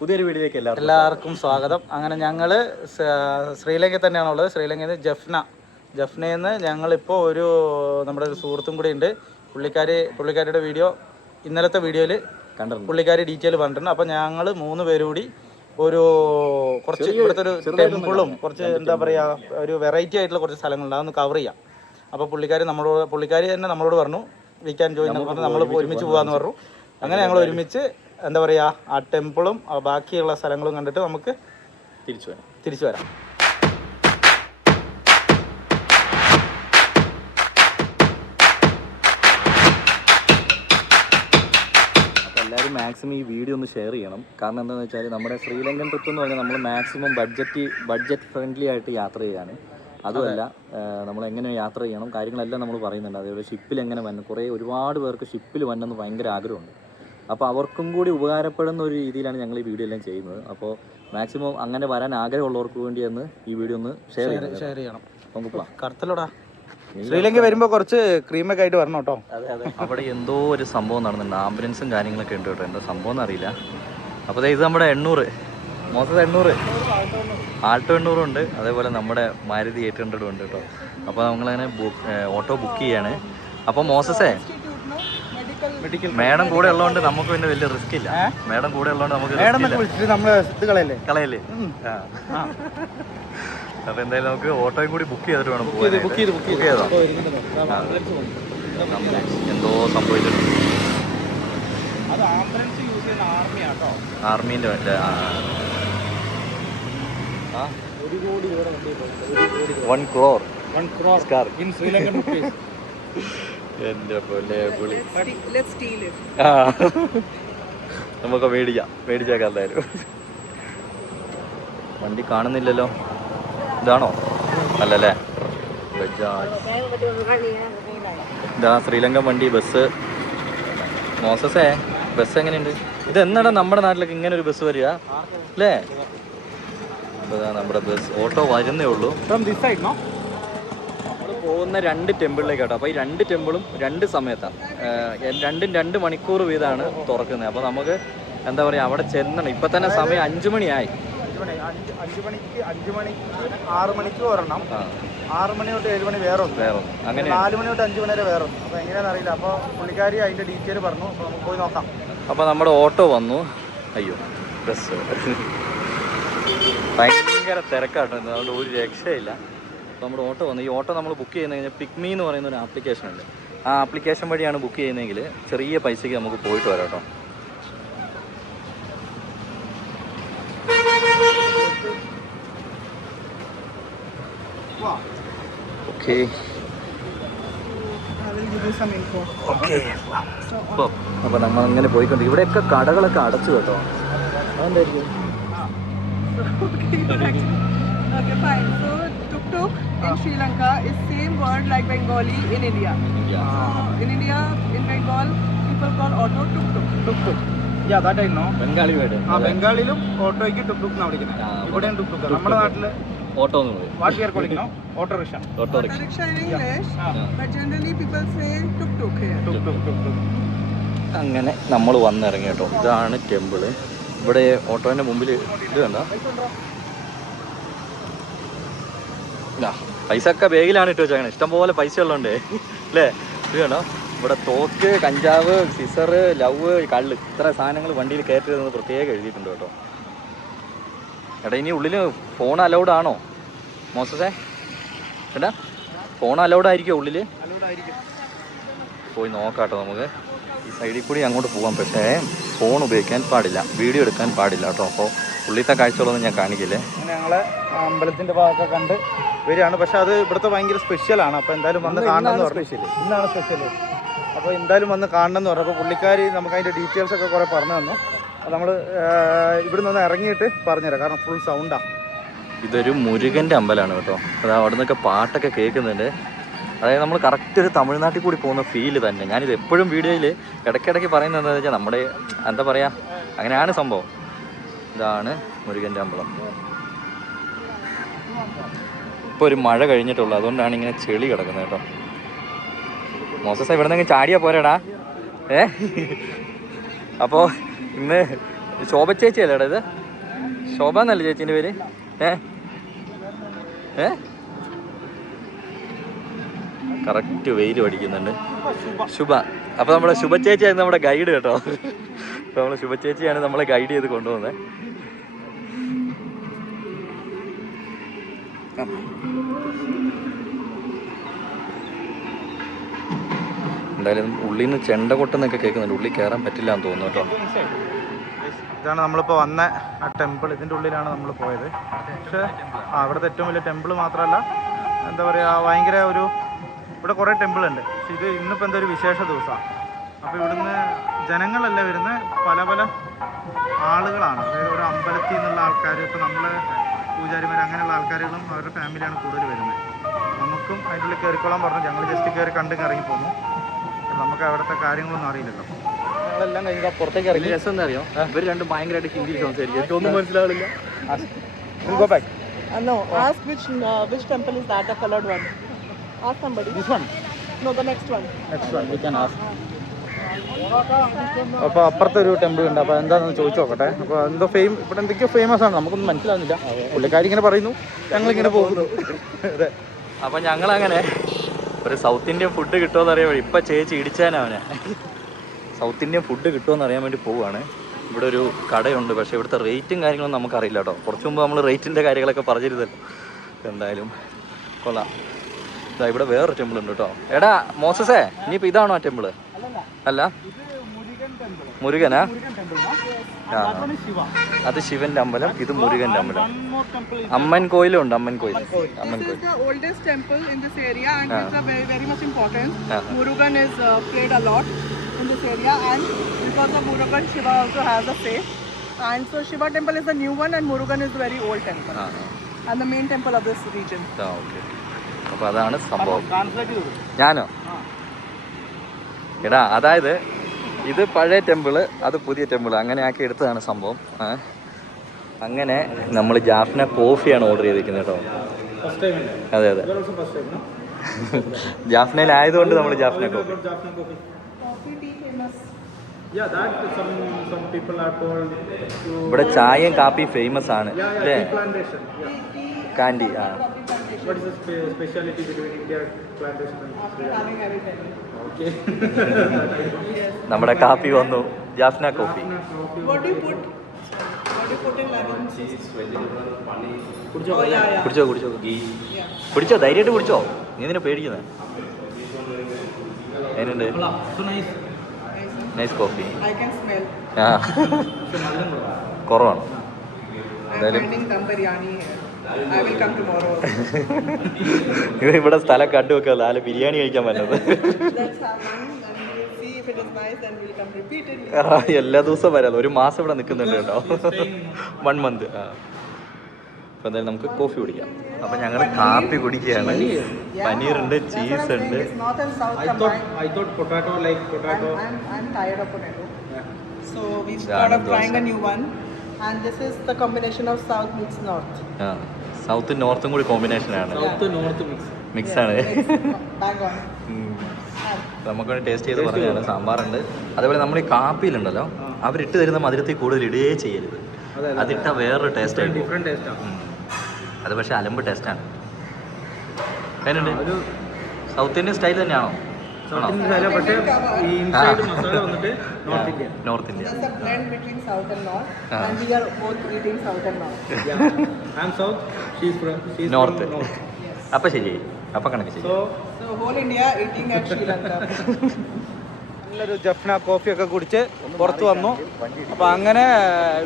പുതിയൊരു വീഡിയോയിലേക്ക് എല്ലാവർക്കും സ്വാഗതം. അങ്ങനെ ഞങ്ങൾ ശ്രീലങ്കയിൽ തന്നെയാണുള്ളത്. ശ്രീലങ്കയിൽ നിന്ന് ജഫ്നയിൽ നിന്ന് ഞങ്ങളിപ്പോൾ നമ്മുടെ ഒരു സുഹൃത്തും കൂടി ഉണ്ട്. പുള്ളിക്കാരിയുടെ വീഡിയോ ഇന്നലത്തെ വീഡിയോയിൽ പുള്ളിക്കാരി ഡീറ്റെയിൽ പറഞ്ഞിട്ടുണ്ട്. അപ്പോൾ ഞങ്ങൾ 3 പേര് കൂടി കുറച്ച് ഇവിടുത്തെ ഒരു ടെമ്പിളും കുറച്ച് എന്താ പറയുക ഒരു വെറൈറ്റി ആയിട്ടുള്ള കുറച്ച് സ്ഥലങ്ങളുണ്ട്, അതൊന്ന് കവർ ചെയ്യാം. അപ്പോൾ പുള്ളിക്കാരി തന്നെ നമ്മളോട് പറഞ്ഞു വി ക്യാൻ ജോയിൻ എന്ന് പറഞ്ഞു, നമ്മൾ ഒരുമിച്ച് പോകാമെന്ന് പറഞ്ഞു. അങ്ങനെ ഞങ്ങൾ ഒരുമിച്ച് എന്താ പറയുക ആ ടെമ്പിളും ബാക്കിയുള്ള സ്ഥലങ്ങളും കണ്ടിട്ട് നമുക്ക് തിരിച്ചു വരാം. എല്ലാവരും മാക്സിമം ഈ വീഡിയോ ഒന്ന് ഷെയർ ചെയ്യണം. കാരണം എന്താണെന്ന് വെച്ചാൽ നമ്മുടെ ശ്രീലങ്കൻ ട്രിപ്പ് എന്ന് പറഞ്ഞാൽ നമ്മൾ മാക്സിമം ബഡ്ജറ്റ് ഫ്രണ്ട്ലി ആയിട്ട് യാത്ര ചെയ്യാണ്. അതുമല്ല നമ്മൾ എങ്ങനെ യാത്ര ചെയ്യണം കാര്യങ്ങളെല്ലാം നമ്മൾ പറയുന്നുണ്ട്. അതേപോലെ ഷിപ്പിൽ എങ്ങനെ വരണം, ഒരുപാട് പേർക്ക് ഷിപ്പിൽ വരണമെന്ന് ഭയങ്കര ആഗ്രഹമുണ്ട്. അപ്പോൾ അവർക്കും കൂടി ഉപകാരപ്പെടുന്ന ഒരു രീതിയിലാണ് ഞങ്ങൾ ഈ വീഡിയോ എല്ലാം ചെയ്യുന്നത്. അപ്പോൾ മാക്സിമം അങ്ങനെ വരാൻ ആഗ്രഹമുള്ളവർക്ക് വേണ്ടിയെന്ന് ഈ വീഡിയോ ഒന്ന് ഷെയർ ചെയ്യണം. നമുക്ക് കറുത്തലോടാ ശ്രീലങ്ക വരുമ്പോൾ കുറച്ച് ക്രീമൊക്കെ ആയിട്ട് വരണം കേട്ടോ. അവിടെ എന്തോ ഒരു സംഭവം നടന്നുണ്ട്, ആംബുലൻസും കാര്യങ്ങളൊക്കെ ഉണ്ട് കേട്ടോ. എന്താ സംഭവം എന്നറിയില്ല. അപ്പോൾ ഇത് നമ്മുടെ 800 ആൾട്ടോ 800 ഉണ്ട്, അതേപോലെ നമ്മുടെ മാരുതി 800 ഉണ്ട് കേട്ടോ. അപ്പോൾ നമ്മളങ്ങനെ ഓട്ടോ ബുക്ക് ചെയ്യാണ്. അപ്പോൾ മോസസേ മേഡം കൂടെ ഉള്ളതുകൊണ്ട് നമുക്ക് പിന്നെ വലിയ റിസ്ക് ഇല്ല. മേഡം കൂടെ ഉള്ളതുകൊണ്ട് നമുക്ക് കളയല്ലേ. അപ്പൊ എന്തായാലും നമുക്ക് ഓട്ടോയും കൂടി ബുക്ക് ചെയ്തിട്ട് വേണം പോകാൻ. ബുക്ക് ചെയ്തോ? എന്തോ സംഭവിച്ചിട്ടുണ്ട്. ആർമീൻ്റെ മറ്റേ 1 crore in Sri Lankan rupees. എന്റെ പോലെ പുളി നമുക്ക് മേടിച്ചേക്കാം എന്തായാലും. വണ്ടി കാണുന്നില്ലല്ലോ, ഇതാണോ? അല്ലല്ലേ, ഇതാ ശ്രീലങ്കൻ വണ്ടി ബസ്. മോസസേ ബസ് എങ്ങനെയുണ്ട്? ഇത് എന്നാടാ നമ്മുടെ നാട്ടിലേക്ക് ഇങ്ങനെ ഒരു ബസ് വരിക അല്ലേ? അപ്പോൾ നമ്മുടെ ബസ് ഓട്ടോ വരുന്നേ ഉള്ളൂ. പോകുന്ന 2 ടെമ്പിളിലേക്കാട്ടോ. അപ്പോൾ ഈ 2 ടെമ്പിളും 2 സമയത്താണ്, 2 മണിക്കൂർ വീതമാണ് തുറക്കുന്നത്. അപ്പോൾ നമുക്ക് എന്താ പറയുക അവിടെ ചെല്ലണം. ഇപ്പം തന്നെ സമയം 5 മണിയായി. 5 മണിക്ക് 6 മണിക്ക് ഒരെണ്ണം, 6 മണി തൊട്ട് 7 മണി വേറെ ഒന്ന്, അങ്ങനെ 4 മണി തൊട്ട് 5 മണി വരെ വേറെ ഒന്ന്. അപ്പോൾ എങ്ങനെയാണെന്ന് അറിയില്ല. അപ്പോൾ പുള്ളിക്കാരി അതിൻ്റെ ഡീറ്റെയിൽ പറഞ്ഞു. അപ്പോൾ നമുക്ക് പോയി നോക്കാം. അപ്പോൾ നമ്മുടെ ഓട്ടോ വന്നു. അയ്യോ ബസ് ഭയങ്കര തിരക്കാട്ടോ, അതുകൊണ്ട് ഒരു രക്ഷയില്ല. അപ്പോൾ നമ്മുടെ ഓട്ടോ വന്നു. ഈ ഓട്ടോ നമ്മൾ ബുക്ക് ചെയ്യുന്ന കഴിഞ്ഞാൽ പിക്മി എന്ന് പറയുന്ന ഒരു ആപ്ലിക്കേഷൻ ഉണ്ട്. ആ ആപ്ലിക്കേഷൻ വഴിയാണ് ബുക്ക് ചെയ്യുന്നതെങ്കിൽ ചെറിയ പൈസയ്ക്ക് നമുക്ക് പോയിട്ട് വരാം കേട്ടോ. ഓക്കെ അപ്പോൾ നമ്മളങ്ങനെ പോയിക്കൊണ്ട് ഇവിടെയൊക്കെ കടകളൊക്കെ അടച്ചു കേട്ടോ. അതെന്തായിരിക്കും? Okay, fine. So tuk-tuk in Sri Lanka is same word like Bengali in India. In India, in Bengal, people call auto tuk-tuk. Yeah, that I know. Bengali word. ബംഗാളിലും ഓട്ടോയ്ക്ക് ടുക് എന്നാണ് വിളിക്കുന്നത്. ഇവിടെയും ടുക്. നമ്മുടെ നാട്ടില് ഓട്ടോ എന്ന് പറയും. What we are calling now? Auto rickshaw. Auto rickshaw in English, but generally people say tuk-tuk here. Tuk. അങ്ങനെ നമ്മൾ വന്നിറങ്ങി കേട്ടോ. ഇതാണ് ടെമ്പിള്. ഇവിടെ ഓട്ടോൻ്റെ മുമ്പിൽ ഇത് കണ്ടോ, പൈസ ഒക്കെ ബാഗിലാണ് ഇട്ട് വെച്ചേക്കണേ. ഇഷ്ടംപോലെ പൈസ ഉള്ളതുകൊണ്ട് അല്ലേ. ഇത് കണ്ടോ, ഇവിടെ തോക്ക്, കഞ്ചാവ്, സിസറ്, ലവ്, കള്ള്, ഇത്ര സാധനങ്ങൾ വണ്ടിയിൽ കയറ്റരുതെന്ന് പ്രത്യേകം എഴുതിയിട്ടുണ്ട് കേട്ടോ. എടാ ഇനി ഉള്ളിൽ ഫോൺ അലൗഡ് ആണോ മോസസേ? ഏട്ടാ ഫോൺ അലൗഡ് ആയിരിക്കുമോ ഉള്ളിൽ? പോയി നോക്കാട്ടോ നമുക്ക്. ഈ സൈഡിൽ കൂടി അങ്ങോട്ട് പോകാം, പക്ഷേ ഫോൺ ഉപയോഗിക്കാൻ പാടില്ല, വീഡിയോ എടുക്കാൻ പാടില്ല കേട്ടോ. അപ്പോൾ ഉള്ളിലത്തെ കാഴ്ചകളൊന്നും ഞാൻ കാണിക്കില്ലേ. അങ്ങനെ ഞങ്ങളെ അമ്പലത്തിൻ്റെ ഭാഗമൊക്കെ കണ്ട് വരികയാണ്. പക്ഷേ അത് ഇവിടുത്തെ ഭയങ്കര സ്പെഷ്യലാണ്. അപ്പോൾ എന്തായാലും വന്ന് കാണണം എന്ന് പറഞ്ഞു. ഇന്നാണ് സ്പെഷ്യൽ. അപ്പോൾ എന്തായാലും വന്ന് കാണണം എന്ന് പറഞ്ഞു. അപ്പോൾ പുള്ളിക്കാരി നമുക്ക് അതിൻ്റെ ഡീറ്റെയിൽസൊക്കെ കുറേ പറഞ്ഞു തന്നു. അപ്പോൾ നമ്മൾ ഇവിടെ നിന്ന് ഇറങ്ങിയിട്ട് പറഞ്ഞുതരാം, കാരണം ഫുൾ സൗണ്ടാണ്. ഇതൊരു മുരുകൻ്റെ അമ്പലമാണ് കേട്ടോ. അത് അവിടെ നിന്നൊക്കെ പാട്ടൊക്കെ കേൾക്കുന്നുണ്ട്. അതായത് നമ്മൾ കറക്റ്റ് ഒരു തമിഴ്നാട്ടിൽ കൂടി പോകുന്ന ഫീല് തന്നെ. ഞാനിത് എപ്പോഴും വീഡിയോയിൽ ഇടയ്ക്കിടയ്ക്ക് പറയുന്നത് എന്താണെന്ന് വെച്ചാൽ നമ്മുടെ എന്താ പറയുക, അങ്ങനെയാണ് സംഭവം. ഇതാണ് മുരുകൻ്റെ അമ്പലം. ഇപ്പോൾ ഒരു മഴ കഴിഞ്ഞിട്ടുള്ളൂ, അതുകൊണ്ടാണ് ഇങ്ങനെ ചെളി കിടക്കുന്നത് കേട്ടോ. മോസസ് ഇവിടെ നിന്ന് ചാടിയാൽ പോരാടാ. അപ്പോൾ ഇന്ന് ശോഭ ചേച്ചി അല്ലേടാ ഇത്? ശോഭ എന്നല്ലേ ചേച്ചീൻ്റെ പേര്? കറക്റ്റ് വെയിൽ പഠിക്കുന്നുണ്ട്. ശുഭ. അപ്പോൾ നമ്മുടെ ശുഭ ചേച്ചിയായിരുന്നു നമ്മുടെ ഗൈഡ് കേട്ടോ. അപ്പോൾ നമ്മൾ ശുഭ ചേച്ചിയാണ് നമ്മളെ ഗൈഡ് ചെയ്ത് കൊണ്ടുപോകുന്നത്. എന്തായാലും ഉള്ളിൽ നിന്ന് ചെണ്ട കൊട്ടെന്നൊക്കെ കേൾക്കുന്നുണ്ട്. ഉള്ളിൽ കയറാൻ പറ്റില്ല എന്ന് തോന്നുന്നു കേട്ടോ. ഇതാണ് നമ്മളിപ്പോൾ വന്ന ആ ടെമ്പിൾ. ഇതിൻ്റെ ഉള്ളിലാണ് നമ്മൾ പോയത്. പക്ഷേ അവിടുത്തെ ഏറ്റവും വലിയ ടെമ്പിൾ മാത്രമല്ല, എന്താ പറയുക, ഭയങ്കര ഒരു ഇവിടെ കുറേ ടെമ്പിൾ ഉണ്ട്. പക്ഷേ ഇത് ഇന്നിപ്പോൾ എന്തോ ഒരു വിശേഷ ദിവസമാണ്. അപ്പോൾ ഇവിടുന്ന് ജനങ്ങളല്ല വരുന്നത്, പല പല ആളുകളാണ്. അതായത് ഒരു അമ്പലത്തിൽ നിന്നുള്ള ആൾക്കാർ, ഇപ്പോൾ നമ്മൾ പൂജാരിമാർ അങ്ങനെയുള്ള ആൾക്കാരുകളും അവരുടെ ഫാമിലിയാണ് കൂടുതൽ വരുന്നത്. നമുക്കും അതിൻ്റെ കയറിക്കോളാൻ പറഞ്ഞു. ഞങ്ങൾ ജസ്റ്റ് കയറി കണ്ട് ഇറങ്ങിപ്പോന്നു. നമുക്ക് അവിടുത്തെ കാര്യങ്ങളൊന്നും അറിയില്ലല്ലോ. ഞങ്ങളെല്ലാം കഴിഞ്ഞാൽ പുറത്തേക്ക് ഇറങ്ങി. രസം എന്താ അറിയോ, ഇവർ രണ്ടും ഭയങ്കരമായിട്ട് ഹിന്ദി സംസാരിക്കും. എനിക്കൊന്നും മനസ്സിലാവില്ല. Go back. No, ask which temple is that, the colored one. Ask somebody. This one? No, the next one. Next one, we can ask. അപ്പോൾ അപ്പുറത്തെ ഒരു ടെമ്പിൾ ഉണ്ട്. അപ്പോൾ എന്താണെന്ന് ചോദിച്ചു നോക്കട്ടെ. അപ്പോൾ എന്തോ ഇവിടെ എന്തൊക്കെയോ ഫേമസ് ആണ്, നമുക്കൊന്നും മനസ്സിലാവുന്നില്ല. പുള്ളിക്കാരി ഇങ്ങനെ പറയുന്നു, ഞങ്ങളിങ്ങനെ പോകുന്നു. അതെ. അപ്പം ഞങ്ങളങ്ങനെ ഒരു സൗത്ത് ഇന്ത്യൻ ഫുഡ് കിട്ടുമെന്ന് അറിയാൻ വേണ്ടി ഇപ്പം ചേച്ചി ഇടിച്ചാനവനെ സൗത്ത് ഇന്ത്യൻ ഫുഡ് കിട്ടുമെന്ന് അറിയാൻ വേണ്ടി പോവുകയാണ്. ഇവിടെ ഒരു കടയുണ്ട്, പക്ഷേ ഇവിടുത്തെ റേറ്റും കാര്യങ്ങളൊന്നും നമുക്കറിയില്ല കേട്ടോ. കുറച്ച് മുമ്പ് നമ്മൾ റേറ്റിൻ്റെ കാര്യങ്ങളൊക്കെ പറഞ്ഞിരുന്നല്ലോ. എന്തായാലും കൊള്ളാം. ഇതാ ഇവിടെ വേറൊരു ടെമ്പിൾ ഉണ്ട് കേട്ടോ. എടാ മോസസേ, ഇനിയിപ്പോൾ ഇതാണോ ആ ടെമ്പിള്? അല്ല, മുരുകനാ? ആ, അത് ശിവന്റെ അമ്പലം, ഇത് മുരുകന്റെ അമ്പലം. അമ്മൻ കോയിലും ഉണ്ട്. അമ്മൻ coil. This is the oldest temple in this area and it's a very, very much important. Murugan is played a lot in this area, and because of Murugan, Shiva also has a faith. And so Shiva temple is the new one and Murugan is the very old temple. And the main temple of this region. Okay. അപ്പോൾ അതാണ് സംഭവം. ഞാനോ? എടാ, അതായത് ഇത് പഴയ temple, അത് പുതിയ ടെമ്പിള്, അങ്ങനെ ആക്കി എടുത്തതാണ് സംഭവം. അങ്ങനെ നമ്മൾ ജാഫ്ന കോഫിയാണ് ഓർഡർ ചെയ്തിരിക്കുന്നത് കേട്ടോ. അതെ അതെ, ജാഫ്നയിലായതുകൊണ്ട് നമ്മൾ ജാഫ്ന കോഫി. ഇവിടെ ചായയും കാപ്പി ഫേമസ് ആണ് അല്ലേ? കാൻഡി. ആ, നമ്മുടെ കാപ്പി വന്നു, ജാഫ്ന കോഫി. കുടിച്ചോ കുടിച്ചോ കുടിച്ചോ, ധൈര്യമായിട്ട് കുടിച്ചോ. നീ ഇതിനെ പേടിക്കുന്നത്? എങ്ങനെയുണ്ട്? Nice coffee. ആ, കുറവാണ്. എന്തായാലും ഇവിടെ സ്ഥലം കണ്ടുവെക്കാതെ ആല് ബിരിയാണി കഴിക്കാൻ പറ്റുന്നത്. എല്ലാ ദിവസവും വരാതെ, ഒരു മാസം ഇവിടെ നിൽക്കുന്നുണ്ട് കേട്ടോ. 1 month. അപ്പോൾ എന്തായാലും നമുക്ക് കോഫി കുടിക്കാം. അപ്പം ഞങ്ങൾ കാപ്പി കുടിക്കുകയാണ്. പനീറുണ്ട്, ചീസ് ഉണ്ട്. സൗത്ത് നോർത്തും കൂടി കോമ്പിനേഷനാണ്. മിക്സ് ആണ്. നമുക്ക് ടേസ്റ്റ് ചെയ്ത് പറഞ്ഞതാണ്. സാമ്പാറുണ്ട്. അതേപോലെ നമ്മൾ ഈ കാപ്പിയിലുണ്ടല്ലോ, അവരിട്ട് തരുന്ന മധുരത്തിൽ കൂടുതൽ ഇടുകയേ ചെയ്യരുത്. അതിട്ട വേറൊരു ടേസ്റ്റ്, ഡിഫറെൻറ്റ് ടേസ്റ്റാണ് അത്. പക്ഷേ അലമ്പ് ടേസ്റ്റാണ്. അതിനുണ്ട് സൗത്ത് ഇന്ത്യൻ സ്റ്റൈൽ തന്നെയാണോ? North India. നോർത്ത്. അപ്പം ശരി, അപ്പം കണക്ക് ശരി. നല്ലൊരു ജഫ്ന കോഫിയൊക്കെ കുടിച്ച് പുറത്ത് വന്നു. അപ്പോൾ അങ്ങനെ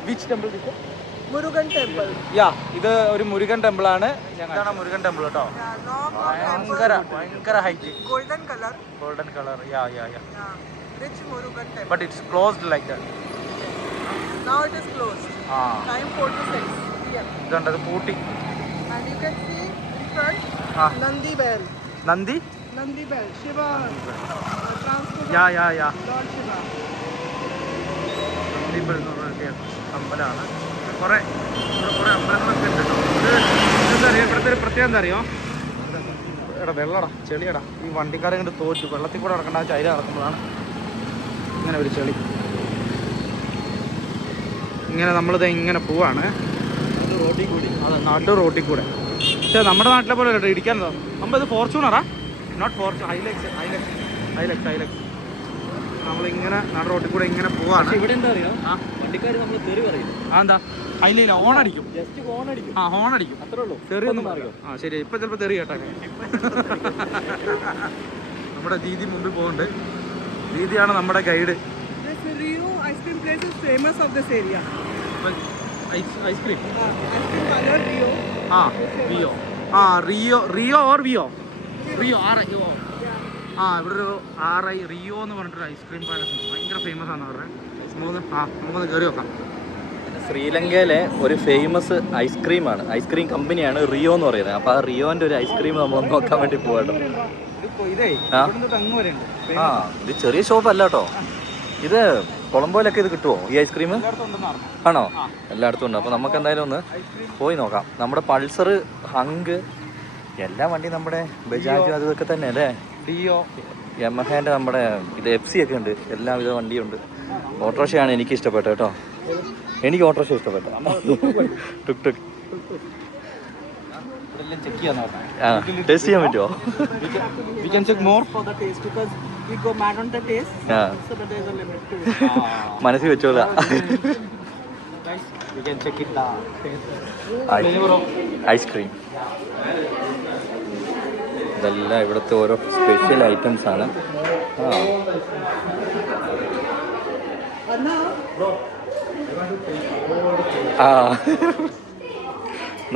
ബീച്ച് ടെമ്പിൾ, Murugan temple. യാ, ഇത് ഒരു മുരുകൻ ടെമ്പിളാണ്. ഇതാണ് മുരുകൻ ടെമ്പിൾ കേട്ടോ. ഭയങ്കര height, Golden color. Golden colour. Yeah yeah yeah. Rich Murugan temple. But it's closed like that. Now it is closed. Time 4 to 6 p.m. ഇതുണ്ടത് പൂട്ടി. And you can see in front Nandi bell. നന്ദി. Nandi bell. Shiva. Transport. യാ യാ യാ. Lord Shiva. നന്ദി bell എന്ന് പറഞ്ഞ അമ്പലമാണ്. കുറേ അമ്പലങ്ങളൊക്കെ ഉണ്ട് കേട്ടോ. എന്താ അറിയാം, ഇവിടുത്തെ ഒരു പ്രത്യേകം എന്താ അറിയോ? എടാ വെള്ളടാ, ചെളിയടാ. ഈ വണ്ടിക്കാരെ കൊണ്ട് തോറ്റു. വെള്ളത്തിൽ കൂടെ നടക്കേണ്ട ചൈല നടക്കുമ്പോഴാണ് ഇങ്ങനെ ഒരു ചെളി. ഇങ്ങനെ നമ്മളിത് ഇങ്ങനെ പോവാണ്. റോഡിൽ കൂടി. അതെ, റോട്ടിൽ കൂടെ. പക്ഷേ നമ്മുടെ നാട്ടിലെ പോലെ കേട്ടോ ഇടിക്കാനോ. നമ്മളിത് ഫോർച്യൂണറാ, നോട്ട് ഫോർച്യൂൺ, ഹൈലക്സ്. നമ്മളിങ്ങനെ നട റോട്ടിൽ കൂടെ ഇങ്ങനെ പോവാണ്. ഇവിടെ എന്താ അറിയാം, വണ്ടിക്കാർ നമ്മൾ തെറി പറയും. എന്താ അതിലില്ല, ഹോൺ അടിക്കും. ഹോൺ അടിക്കും, അത്രേ ഉള്ളൂ. തെറി ഒന്നും അറിയാം. ശരി, ഇപ്പം ചിലപ്പോൾ തെറി കേട്ടോ. നമ്മുടെ ദീദി മുമ്പിൽ പോകുന്നുണ്ട്. ദീദിയാണ് നമ്മുടെ guide. Rio ice cream place is famous of this area. Ice cream Color Rio. Rio or വിയോ ഇവിടെ ഒരു റിയോ എന്ന് പറഞ്ഞിട്ടൊരു ഐസ്ക്രീം പാലസ് ഉണ്ട്. ഭയങ്കര ഫേമസ് ആണെന്ന് പറഞ്ഞത്. നമുക്കൊന്ന് കയറി നോക്കാം. ശ്രീലങ്കയിലെ ഒരു ഫേമസ് ഐസ്ക്രീമാണ്, ഐസ്ക്രീം കമ്പനിയാണ് റിയോ എന്ന് പറയുന്നത്. അപ്പോൾ ആ റിയോൻ്റെ ഒരു ഐസ്ക്രീം നമ്മൾ നോക്കാൻ വേണ്ടി പോകട്ടോ. ഇത് ചെറിയ ഷോപ്പ് അല്ല കേട്ടോ. ഇത് കൊളംബോയിലൊക്കെ ഇത് കിട്ടുമോ ഈ ഐസ്ക്രീം? ആണോ? എല്ലായിടത്തും ഉണ്ട്. അപ്പോൾ നമുക്ക് എന്തായാലും ഒന്ന് പോയി നോക്കാം. നമ്മുടെ പൾസർ, ഹങ്ക്, എല്ലാ വണ്ടിയും നമ്മുടെ ബജാജ് അതൊക്കെ തന്നെ അല്ലേ. റിയോ, യമഹേൻ്റെ നമ്മുടെ ഇത് എഫ്സി ഒക്കെ ഉണ്ട്, എല്ലാവിധ വണ്ടിയുണ്ട്. ഓട്ടോറിക്ഷയാണ് എനിക്ക് ഇഷ്ടപ്പെട്ടത് കേട്ടോ. എനിക്ക് ഓട്ടോറിക്ഷ ഇഷ്ടപ്പെട്ടു. ടുക് ടുക് ടേസ്റ്റ് ചെയ്യാൻ പറ്റുമോ? മനസ്സിൽ വെച്ചോളാം. ഐസ്ക്രീം ഇതെല്ലാം ഇവിടുത്തെ ഓരോ സ്പെഷ്യൽ ഐറ്റംസ് ആണ്.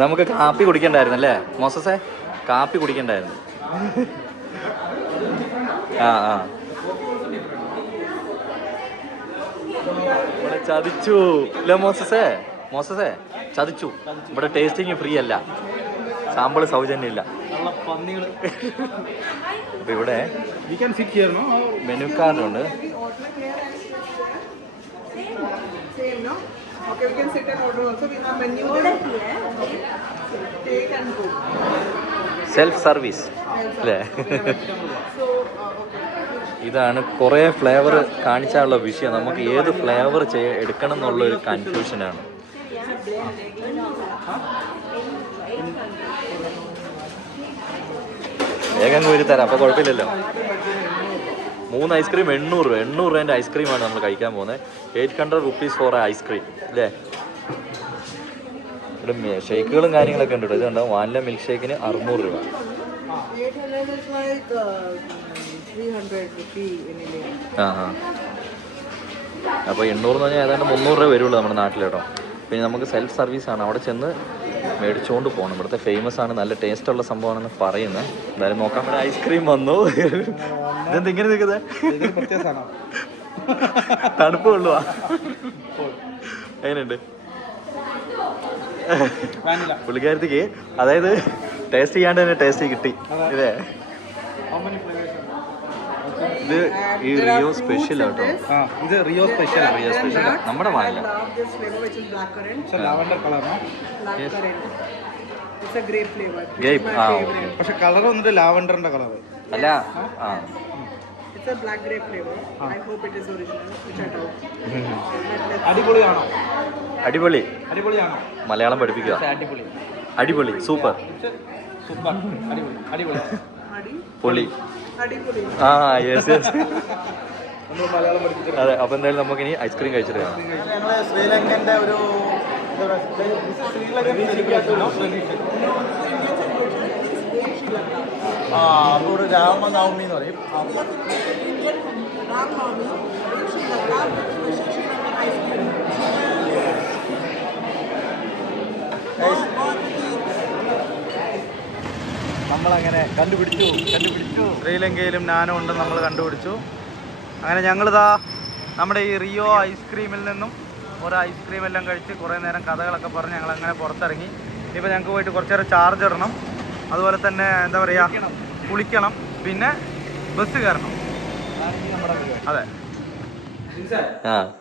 നമുക്ക് കാപ്പി കുടിക്കണ്ടായിരുന്നു അല്ലേ മോസസേ? കാപ്പി കുടിക്കണ്ടായിരുന്നു. ഇവിടെ ചതിച്ചു അല്ലേ മോസസേ ചതിച്ചു. ഇവിടെ ടേസ്റ്റിങ് ഫ്രീ അല്ല, സാമ്പിൾ സൗജന്യമില്ല. അപ്പൊ ഇവിടെ menu കാർഡുണ്ട്. Okay, we can sit and order also. We have menu there. Take and go. Self service അല്ലേ? ഇതാണ് കുറേ ഫ്ലേവർ കാണിച്ചാലുള്ള വിഷയം. നമുക്ക് ഏത് ഫ്ലേവർ എടുക്കണം എന്നുള്ളൊരു കൺഫ്യൂഷനാണ്. വേഗം കോരി തരാം, അപ്പോൾ കുഴപ്പമില്ലല്ലോ. 3 ഐസ്ക്രീം 800 രൂപേൻ്റെ ഐസ്ക്രീമാണ് നമ്മൾ കഴിക്കാൻ പോകുന്നത്. 800 rupees ഫോർ ഐസ്ക്രീം അല്ലേ? ഇവിടെ ഷേക്കുകളും കാര്യങ്ങളൊക്കെ ഉണ്ട് കേട്ടോ. ഇത് കണ്ടോ, വാനില മിൽക്ക് ഷേക്കിന് 600 രൂപ. 800 is like 300 rupee in India. അപ്പോൾ 800 എന്ന് പറഞ്ഞാൽ ഏതാണ്ട് 300 രൂപ വരുള്ളൂ നമ്മുടെ നാട്ടിൽ കേട്ടോ. പിന്നെ നമുക്ക് സെൽഫ് സർവീസാണ്, അവിടെ ചെന്ന് മേടിച്ചുകൊണ്ട് പോകണം. ഇവിടുത്തെ ഫേമസ് ആണ്, നല്ല ടേസ്റ്റുള്ള സംഭവമാണെന്ന് പറയുന്നത്. എന്തായാലും നോക്കാം. ഇവിടെ ഐസ്ക്രീം വന്നു. ഇതെന്ത് ഇങ്ങനെ നിൽക്കുന്നത്? തണുപ്പ് കൊള്ളുവാ. എങ്ങനെയുണ്ട് പുള്ളിക്കാരത്തേക്ക്? അതായത് ടേസ്റ്റ് ചെയ്യാണ്ട് തന്നെ ടേസ്റ്റ് കിട്ടി ഇതേ. ഇത് ഈ റിയോ സ്പെഷ്യൽ ആട്ടോ. ഇത് റിയോ സ്പെഷ്യൽ നമ്മുടെ വാനില. ഗ്രേപ്പ്. പക്ഷെ കളർ വന്നിട്ട് ലാവൻഡറിന്റെ കളർ അല്ല. It's a black grape flavor. I hope it is original, which I doubt. അടിപൊളിയാണോ? അടിപൊളിയാണോ? Malayalam പഠിപ്പിക്കുക. അടിപൊളി സൂപ്പർ പൊളി. യെസ് അതെ. അപ്പൊ എന്തായാലും നമുക്കിനി ഐസ്ക്രീം കഴിച്ചിട്ട് കാണാം. ഞങ്ങള് ശ്രീലങ്കന്റെ ഒരു അപ്പോൾ ഒരു രാമനവമി എന്ന് പറയും. നമ്മളങ്ങനെ കണ്ടുപിടിച്ചു. ശ്രീലങ്കയിലും നാനോ ഉണ്ടെന്ന് നമ്മൾ കണ്ടുപിടിച്ചു. അങ്ങനെ ഞങ്ങളിതാ നമ്മുടെ ഈ റിയോ ഐസ്ക്രീമിൽ നിന്നും ഒരു ഐസ്ക്രീം എല്ലാം കഴിച്ച് കുറേ നേരം കഥകളൊക്കെ പറഞ്ഞ് ഞങ്ങളങ്ങനെ പുറത്തിറങ്ങി. ഇനിയിപ്പോൾ ഞങ്ങൾക്ക് പോയിട്ട് കുറച്ച് നേരം ചാർജ് ഇടണം, അതുപോലെ തന്നെ എന്താ പറയുക, കുളിക്കണം, പിന്നെ ബസ് കയറണം. അതെ,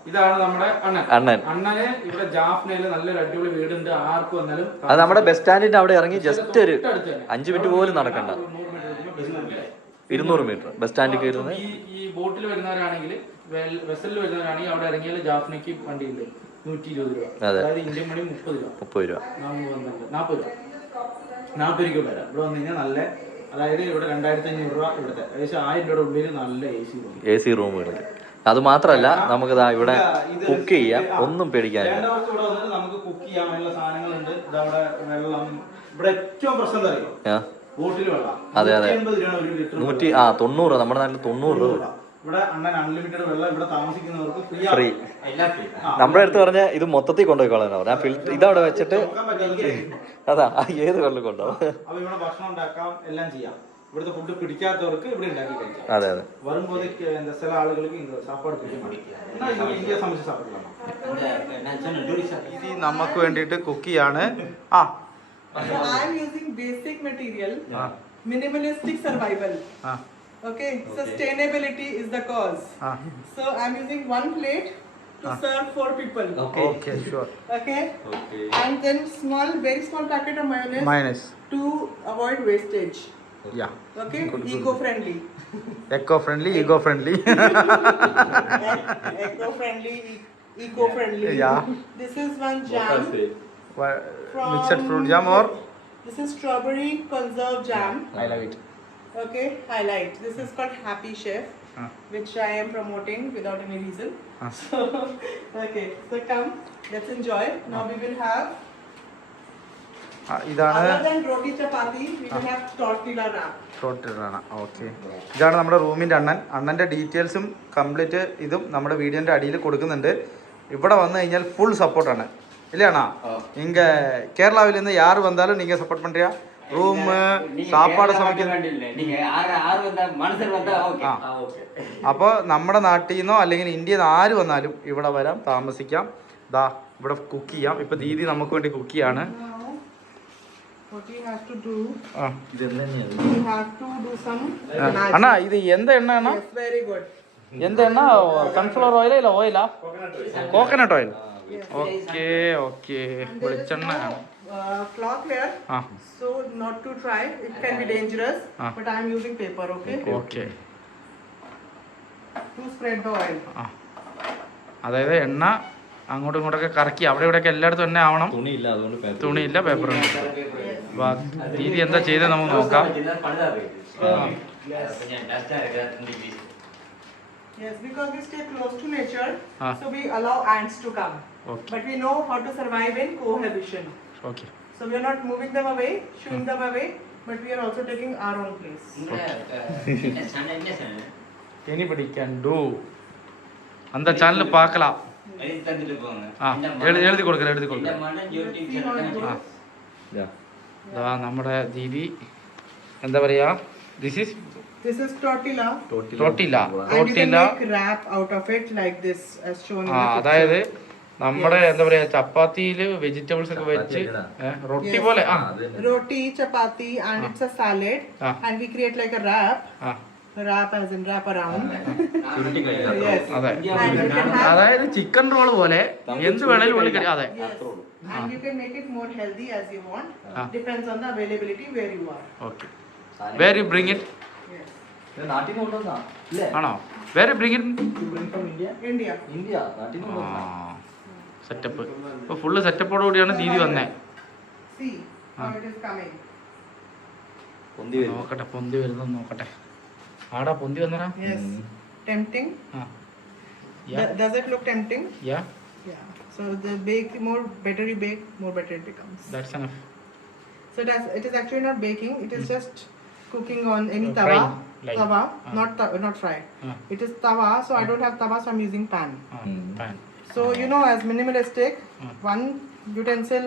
ഇതാണ് നമ്മുടെ അണ്ണൻ. അണ്ണന് ഇവിടെ ജാഫ്നയില് നല്ലൊരു അടിപൊളി വീടുണ്ട്. ആർക്ക് വന്നാലും അത് നമ്മുടെ ബസ് സ്റ്റാൻഡിന്റെ അവിടെ ഇറങ്ങി ജസ്റ്റ് ഒരു 5 മിനിറ്റ് പോലും നടക്കണ്ട. 200 മീറ്റർ ബസ് സ്റ്റാൻഡിൽ കയറുന്നത്. ഈ ബോട്ടിൽ വരുന്നവരാണെങ്കിൽ, വെസലിൽ വരുന്നവരാണെങ്കിൽ അവിടെ ഇറങ്ങിയാൽ ജാഫ്നയ്ക്ക് വണ്ടിയുണ്ട്. 120 രൂപ. അതെ. അതായത് ഇന്ത്യൻ മണി 30 രൂപ. 30 രൂപ. 40 രൂപ. 40 രൂപ വരാം. ഇവിടെ വന്നു കഴിഞ്ഞാൽ നല്ല, അതായത് ഇവിടെ 2500 രൂപ, ഇവിടുത്തെ ഏകദേശം 1000 രൂപയുടെ ഉള്ളിൽ നല്ല AC റൂമുകൾ. അത് മാത്രമല്ല നമുക്ക് ഇവിടെ കുക്ക് ചെയ്യാം, ഒന്നും പേടിക്കാനില്ല. വേണ്ടവർക്ക് ഇവിടെ വന്നിട്ട് നമുക്ക് കുക്ക് ചെയ്യാൻ വേണ്ട സാധനങ്ങളുണ്ട്. ഇതവിടെ വെള്ളം, ഇവിടെ ഏറ്റവും പ്രശ്നം എന്താ അറിയോ? ബോട്ടിൽ വെള്ളം. അതെ അതെ, 180 രൂപയാണ് ഒരു ലിറ്റർ. 90, നമ്മുടെ നാട്ടിൽ 90 രൂപ. ഇവിടെ അണ്ണൻ അൺലിമിറ്റഡ് വെള്ളം, ഇവിടെ താമസിക്കുന്നവർക്ക് ഫ്രീ. നമ്മുടെ അടുത്ത് പറഞ്ഞ ഇത് മൊത്തത്തിൽ കൊണ്ടുപോയിക്കോളാൻ പറഞ്ഞ ഫിൽറ്റർ ഇതവിടെ വെച്ചിട്ട് അതാ ഏത് വെള്ളം കൊണ്ടുപോകും. അപ്പൊ ഇവിടെ ഭക്ഷണം ഉണ്ടാക്കാം, എല്ലാം ചെയ്യാം. ഇവിടുത്തെ ഫുഡ് പിടിക്കാത്തവർക്ക് ഇവിടെ ഉണ്ടാക്കി കഴിക്കാം. അതെ അതെ, വരുമ്പോൾ ചില ആളുകൾക്ക് സാപ്പാട് ഇന്ത്യ സംബന്ധിച്ച് സാപ്പിടலாம். ഇത് നമുക്ക് വേണ്ടിയിട്ട് കുക്ക് ചെയ്യാണ്. I am using basic material, minimalistic survival. Okay, sustainability is the cause. So I am using one plate to serve 4 people. Okay, sure. Okay. And then very small packet of mayonnaise to avoid wastage. Yeah. Okay, eco-friendly. Eco-friendly, eco-friendly. Eco-friendly. Yeah. This is one jam. Mixed fruit jam or? This is strawberry conserve jam. I love it. Okay, highlight. This is called Happy Chef, which I am promoting without any reason. So, okay, so come, let's enjoy. Now we will have, other than roti chapati, we will have tortilla wrap. Okay, ഇതാണ് നമ്മുടെ റൂമിൻ്റെ അണ്ണൻ്റെ ഡീറ്റെയിൽസും complete ഇതും നമ്മുടെ വീഡിയോൻ്റെ അടിയിൽ കൊടുക്കുന്നുണ്ട്. ഇവിടെ വന്നു കഴിഞ്ഞാൽ ഫുൾ സപ്പോർട്ടാണ്, இல்லையாண்ணா? இங்கே கேரளாவிலேருந்து யார் வந்தாலும் நீங்கள் சப்போர்ட் பண்ணுறியா? ரூமு, சாப்பாடு சமைக்கிறது. അപ്പോൾ നമ്മുടെ നാട്ടിൽ നിന്നോ അല്ലെങ്കിൽ ഇന്ത്യയിൽ നിന്ന് ആര് വന്നാലും ഇവിടെ വരാം, താമസിക്കാം. ദാ ഇവിടെ കുക്ക് ചെയ്യാം. ഇപ്പം ദീദി നമുക്ക് വേണ്ടി കുക്ക് ചെയ്യാണ്. What you have to do? You have to do some. അണ്ണാ ഇത് എന്ത് എണ്ണ? Yes, very good. എന്ത് എണ്ണ? സൺഫ്ലവർ ഓയിലാ ഇല്ല ഓയിലാ? Coconut oil. ഓക്കെ ഓക്കെ, വെളിച്ചെണ്ണ. Cloth here, so not to try, it can be dangerous, but I am using paper. Okay. Okay. To spread the oil. അതായത് എണ്ണ അങ്ങോട്ടും ഇങ്ങോട്ടൊക്കെ കറക്കി അവിടെ ഇവിടെയൊക്കെ എല്ലായിടത്തും എണ്ണ ആവണം. തുണിയില്ല, പേപ്പർ ഉണ്ട്. രീതി എന്താ ചെയ്തത് നമുക്ക് നോക്കാം. Yes, because we stay close to nature, so we allow ants to come. Okay. But we know how to survive in cohabitation. Okay. So we are not moving them away, shooing them away, but we are also taking our own place. Anybody can do. அந்த channel பார்க்கலாம். എഴുതി കൊടുക്കാം. നമ്മുടെ ദീദി എന്താ പറയാ, This is tortilla. Tortilla. And you can make wrap out of it like this, as shown in the picture. അതായത് നമ്മുടെ എന്താ പറയാ ചപ്പാത്തിയില് വെജിറ്റബിൾസ് ഒക്കെ വെച്ച് റൊട്ടി പോലെ. Roti, chapati, and it's a salad, and we create like a wrap. Wrap as in wrap around. Yes. അതെ, അതായത് chicken roll പോലെ എന്ത് വേണേലും ഉള്ളിൽ കറി. അതെ. And you can make it more healthy as you want. Depends on the availability where you are. Okay. Where you bring it? ആണോ? വേറെ bring India. Setup. ഇപ്പോൾ ഫുള്ള് സെറ്റപ്പോട് കൂടിയാണ് ദീദി വന്നേ. See how it is coming. നോക്കട്ടെ, പൊന്തി വരുന്നത് നോക്കട്ടെ. ആടാ പൊന്തി വന്നടാ. Yes. Tempting. Does it look tempting? Yeah. So the better you bake, more better it becomes. That's enough. So it is actually not baking. It is just cooking on any tawa. Like, tawa, not fry. It is tawa, so I don't have tawa, so I'm using pan. Pan. So as minimalistic, one utensil,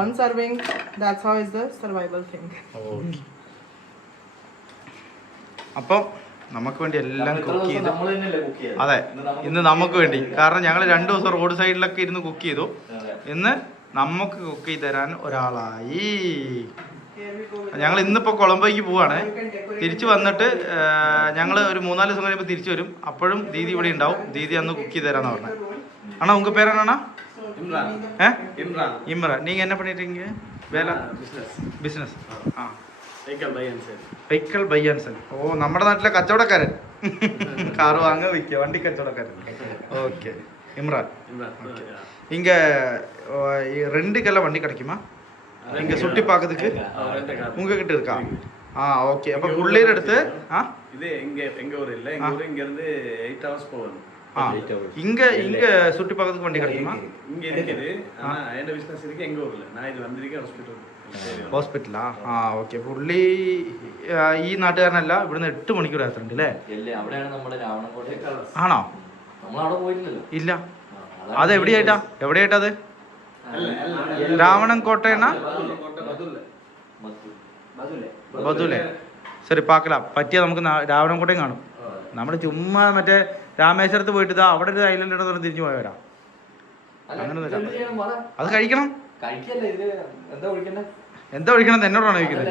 one serving. That's how is the survival thing. Okay. അപ്പം നമുക്ക് വേണ്ടി എല്ലാം cook ചെയ്തു. അതെ, ഇന്ന് നമുക്ക് വേണ്ടി. കാരണം ഞങ്ങൾ 2 ദിവസം റോഡ് സൈഡിലൊക്കെ ഇരുന്ന് കുക്ക് ചെയ്തു. ഇന്ന് നമുക്ക് കുക്ക് ചെയ്ത് തരാൻ ഒരാളായി. ഞങ്ങൾ ഇന്നിപ്പോൾ കൊളംബോയ്ക്ക് പോവാണ്. തിരിച്ചു വന്നിട്ട് ഞങ്ങൾ ഒരു 3-4 ദിവസം കഴിയുമ്പോൾ തിരിച്ചു വരും. അപ്പോഴും ദീദി ഇവിടെ ഉണ്ടാവും. ദീദി അന്ന് കുക്ക് ചെയ്ത് തരാന്ന് പറഞ്ഞു. അണ്ണാ ഉങ്ക പേരാണോ? ഇമ്രാൻ. നീங்க என்ன பண்ணிட்டு இருக்கீங்க? வேலை business. Vehicle buy and sell. ഓ, നമ്മുടെ നാട്ടിലെ കച്ചവടക്കാരൻ. കാറ് വാങ്ങുക, വിൽക്കുക, വണ്ടി കച്ചവടക്കാരൻ. ഓക്കെ. இம்ரான். இங்கே ரெண்டுக்கெல்லாம் வண்டி கிடைக்குமா இங்கே சுற்றி பார்க்கறதுக்கு? உங்ககிட்ட இருக்கா? ஓகே. அப்போ புள்ளேர் எடுத்து இது எங்க ஊர் இல்லை, எங்க ஊர் இங்க இருந்து 8 hours போகணும். இங்க சுற்றி பார்க்கறதுக்கு வண்டி கிடைக்குமா? இங்க இருக்குது. ஆனா என்ன பிசினஸ் இருக்கு எங்க ஊர்ல. நான் இது വന്നിരിക്കുക ഹോസ്പിറ്റലാ? ഓക്കെ. പുള്ളി ഈ നാട്ടുകാരനല്ല, ഇവിടുന്ന് 8 മണിക്കൂർ യാത്ര ഉണ്ട് അല്ലേ? ആണോ? ഇല്ല. അത് എവിടെയായിട്ടാ? അത് രാവണൻകോട്ടേനാ? ബദുലെ. ശരി, പാക്കലാം. പറ്റിയാൽ നമുക്ക് രാവണൻകോട്ടയും കാണും. നമ്മൾ ചുമ്മാ മറ്റേ രാമേശ്വരത്ത് പോയിട്ട് അവിടെ ഒരു ഐലൻഡ് ഇടത്തോടെ തിരിഞ്ഞു പോയവരാ. അങ്ങനെ അത് കഴിക്കണം. എന്താ ഒഴിക്കണം എന്നോടാണ് ചോദിക്കുന്നത്?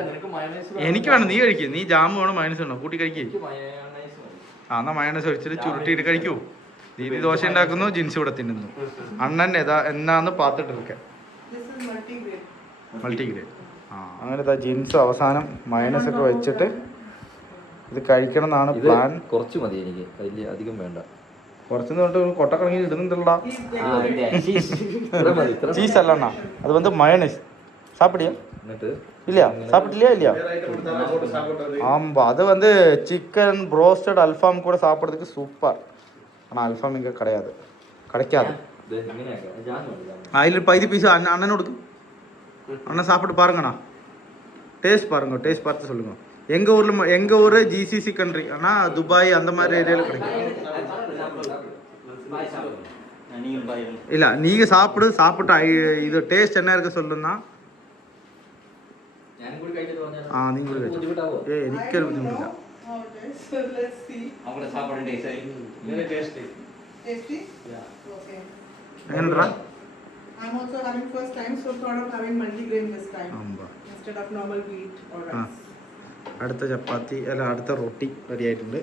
എനിക്ക് വേണം, നീ കഴിക്കും. നീ ജാമ് വേണം, മയണൈസ് വേണം, കൂട്ടി കഴിക്കേ. എന്നാ മയണൈസ് ഒഴിച്ചിട്ട് ചുരുട്ടിയിട്ട് കഴിക്കൂ. ദീദി ദോശ ഉണ്ടാക്കുന്നു, ജിൻസ് ഇവിടെ തിന്നുന്നു. അണ്ണൻ എന്നാന്ന് പാത്തിട്ടിരിക്കെ മൾട്ടിഗ്രേഡ്. അങ്ങനെ ജിൻസ് അവസാനം മയണൈസ് ഒക്കെ വെച്ചിട്ട് ഇത് കഴിക്കണം എന്നാണ് പ്ലാൻ. കുറച്ച് മതി, എനിക്ക് വലിയ അധികം വേണ്ട. കുറച്ചെന്ന് പറഞ്ഞിട്ട് കൊട്ടക്കണങ്ങി ഇടുന്നുണ്ടല്ലോ. ചീസ് അല്ലണ്ണ, അത് വന്ന് മയണൈസ്. சாப்பிடியா? இல்லையா? சாப்பிடலையா? இல்லையா? ஆமாம், அது வந்து சிக்கன் ப்ரோஸ்டட் அல்ஃபாம் கூட சாப்பிட்றதுக்கு சூப்பர். ஆனால் அல்ஃபாம் இங்கே கிடைக்காது. அதில் 10 பீஸ் அண்ணன் கொடுக்கு. அண்ணன் சாப்பிட்டு பாருங்கண்ணா, டேஸ்ட் பாருங்க, டேஸ்ட் பார்த்து சொல்லுங்க. எங்கள் ஊர் ஜிசிசி கண்ட்ரி, ஆனால் துபாய் அந்த மாதிரி ஏரியாவில் கிடைக்கும். இல்லை, நீங்கள் சாப்பிட்டு இது டேஸ்ட் என்ன இருக்கு சொல்லுன்னா. എനിക്കൊരു ബുദ്ധിമുട്ടില്ല. എങ്ങനെയുണ്ടാ? I'm also having first time, so thought of having multigrain this time instead of normal wheat or rice. അടുത്ത ചപ്പാത്തി അല്ല അടുത്ത റൊട്ടി റെഡി ആയിട്ടുണ്ട്.